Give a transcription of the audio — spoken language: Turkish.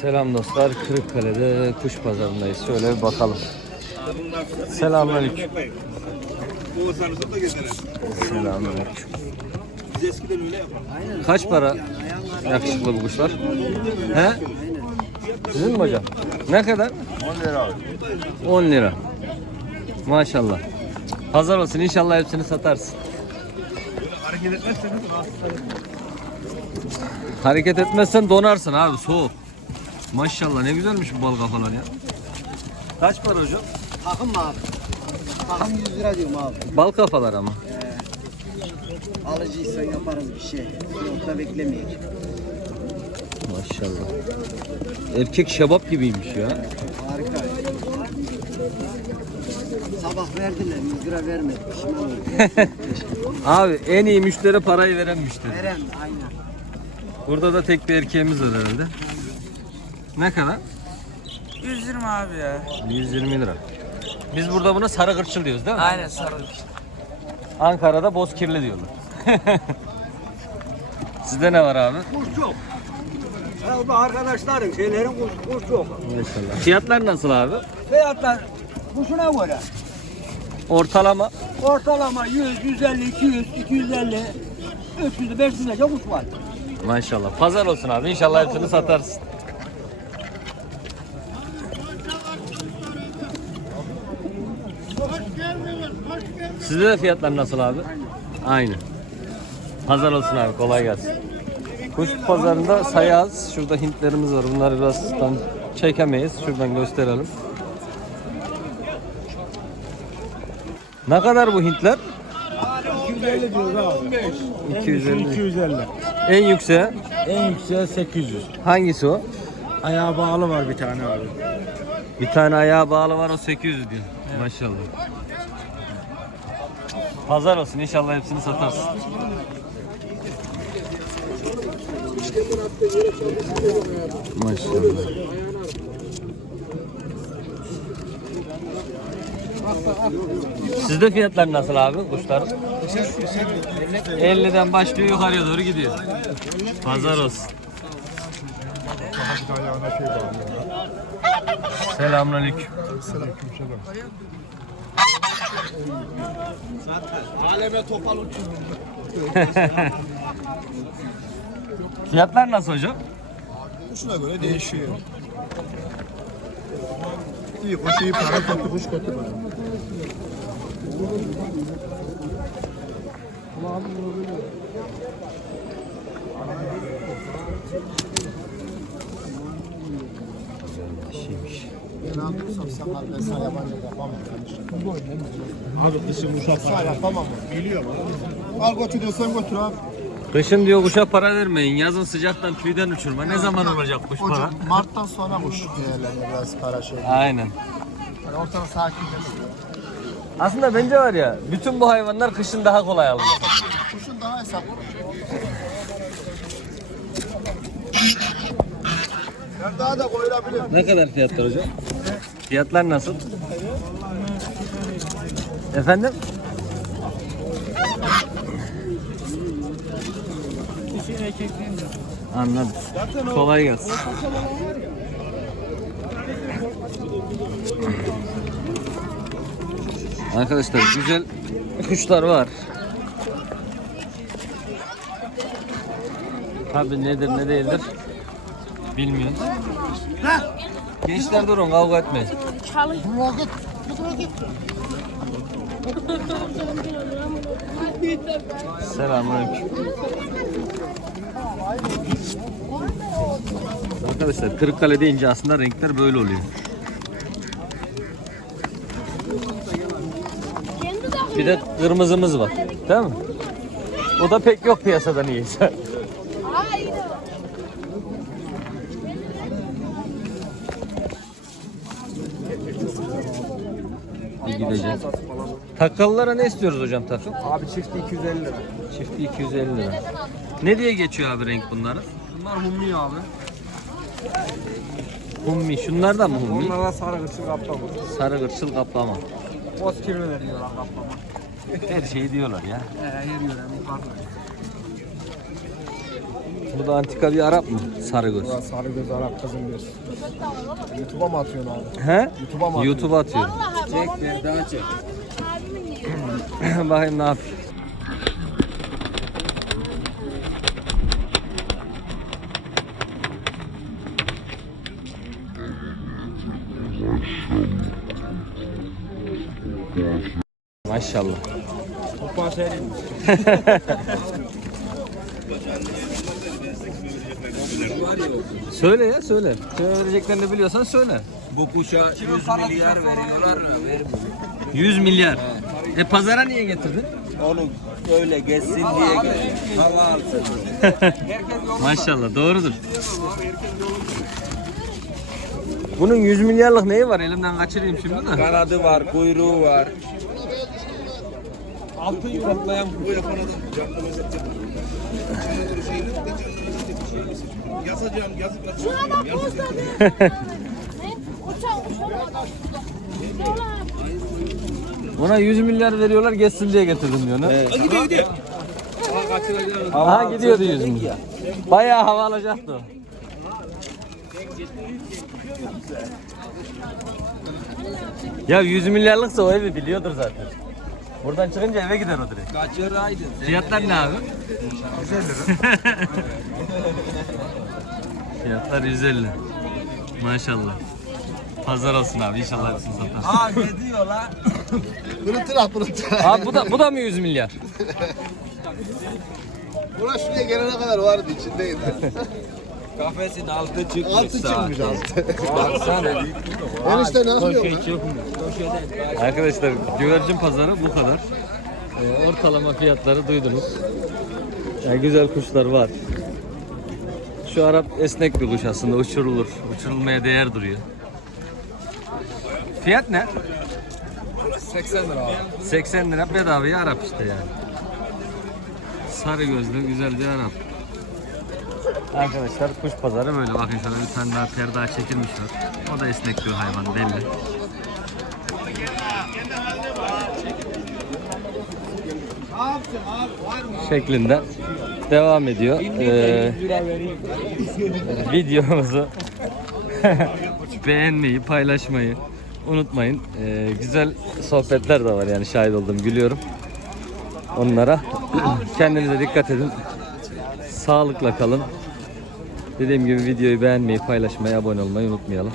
Selam dostlar. Kırıkkale'de kuş pazarındayız. Şöyle bir bakalım. Selamünaleyküm. Selamünaleyküm. Kaç para yakışıklı bu kuşlar? He? Sizin mi hocam? Ne kadar? 10 lira abi. 10 lira. Maşallah. Pazar olsun inşallah hepsini satarsın. Hareket etmezsen donarsın abi soğuk. Maşallah ne güzelmiş bu bal kafalar ya. Kaç para hocam? Takım mı abi? Takım 100 lira diyorum abi. Bal kafalar ama. Alıcıysan yaparız bir şey. Yoksa beklemeyek. Maşallah. Erkek şebap gibiymiş ya. Harika. Sabah verdiler 100 lira vermedi. Pişman oldum. Abi en iyi müşteri parayı veren müşteri. Veren aynen. Burada da tek bir erkeğimiz var herhalde. Ne kadar? 120 abi ya. 120 lira. Biz burada buna sarı gırçıl diyoruz değil mi? Aynen sarılık. Ankara'da bozkirli diyorlar. Sizde ne var abi? Kuş çok. Ya bu arkadaşların şeylerin kuş, kuş çok. Maşallah. Fiyatlar nasıl abi? Fiyatlar kuşuna göre. Ortalama Ortalama 100, 150, 200, 250, 300, 500 lira kuş var. maşallah. Pazar olsun abi. İnşallah hepsini satarsın. Sizde de fiyatlar nasıl abi? Aynı. Pazar olsun abi. Kolay gelsin. Kuş pazarında sayı az. Şurada Hintlerimiz var. Bunları biraz tam çekemeyiz. Şuradan gösterelim. Ne kadar bu Hintler? 250 diyoruz abi. 250. 250. En yüksek En yükseği 800. hangisi o? Ayağı bağlı var bir tane abi. Bir tane ayağı bağlı var o 800 diyor. Maşallah. Pazar olsun inşallah hepsini satarsın. Maşallah. Sizde fiyatlar nasıl abi kuşların? 50'den başlıyor yukarıya doğru gidiyor. Pazar olsun. Selamünaleyküm. Aleme topal uçuyor. Fiyatlar nasıl hocam? Kuşuna göre değişiyor. İyi kuş iyi para kötü kuş kötü para. Abi kışın Sağ yapamam. Biliyorum. Al götür diyorsan götür abi. Kışın diyor kuşa para vermeyin. Yazın sıcaktan tüyden uçurma. Ne zaman olacak kuş para? Hocam Mart'tan sonra kuş değerleniyor biraz para şey. Aynen. Yani ortalık sakinleşiyor. Aslında bence var ya bütün bu hayvanlar kışın daha kolay alınır. Kuşun daha hesaplı. Daha da koyulabilir. Ne kadar fiyatlar hocam? Fiyatlar nasıl? Efendim? Anladım. Kolay gelsin. Arkadaşlar güzel kuşlar var. Tabi nedir ne değildir bilmiyoruz. Gençler durun kavga etmeyin. Selamünaleyküm. Arkadaşlar Kırıkkale deyince aslında renkler böyle oluyor. Bir de kırmızımız var. Değil mi? O da pek yok piyasada niyeyse. Bir gideceğiz. Takkallara ne istiyoruz hocam takım? Abi çifti 250 lira. Çifti 250 lira. Ne diye geçiyor abi renk bunları? Bunlar hummi abi. Hummi. Şunlar da mı hummi? Onlara sarı kışın kaplama. Sarı gırçıl kaplama. Boz kirliler diyorlar kaplama. Her şeyi diyorlar ya. He yer yiyor hem yukarıda. Bu da antika bir Arap mı? Sarıgöz. Sarı göz Arap kızım bir. YouTube'a mı atıyorsun abi? He? YouTube'a mı YouTube'a atıyor. Çek ver daha çek. Bakayım ne yapıyor. Maşallah. Kupa serin. Söyle ya söyle. Söyleyeceklerini biliyorsan söyle. Bu kuşa 100 milyar veriyorlar mı? Vermiyor. 100 milyar. E pazara niye getirdin? Onu öyle geçsin diye geldim. Hava alsın. Maşallah doğrudur. Bunun 100 milyarlık neyi var? Elimden kaçırayım şimdi de. Kanadı var, kuyruğu var. Altın kuş. Şuna bak Ne? Uçak uçak. Buna 100 milyar veriyorlar geçsin diye getirdim diyor. Ne? Gidiyor gidiyor. Aha gidiyordu 100 milyar. Bayağı hava alacaktı o. Ya 100 milyarlıksa o evi biliyordur zaten. Buradan çıkınca eve gider o direkt. Kaçıraydın. Fiyatlar ne abi? 150 lira. Fiyatlar 150. Maşallah. Pazar olsun abi inşallah hepsini satarsın. Aa gidiyor lan. Pırıntı lan pırıntı. Abi bu da bu da mı 100 milyar? Buna şuraya gelene kadar vardı içindeydi. Kafesin altı çıkmış. Altı çıkmış altı. Baksana. Enişte ne yapıyorsun lan? Arkadaşlar güvercin pazarı bu kadar. Ee, ortalama fiyatları duydunuz. Yani güzel kuşlar var. Şu Arap esnek bir kuş aslında uçurulur. Uçurulmaya değer duruyor. Fiyat ne? 80 lira abi. 80 lira bedavaya Arap işte yani. Sarı gözlü güzel bir Arap. Arkadaşlar kuş pazarı böyle. Bakın şöyle bir tane daha ter daha çekilmiş var. O da esnek bir hayvan belli. Şeklinde devam ediyor. Ee, videomuzu beğenmeyi, paylaşmayı unutmayın. Ee, güzel sohbetler de var yani şahit oldum, gülüyorum. Onlara kendinize dikkat edin. Sağlıkla kalın. Dediğim gibi videoyu beğenmeyi, paylaşmayı, abone olmayı unutmayalım.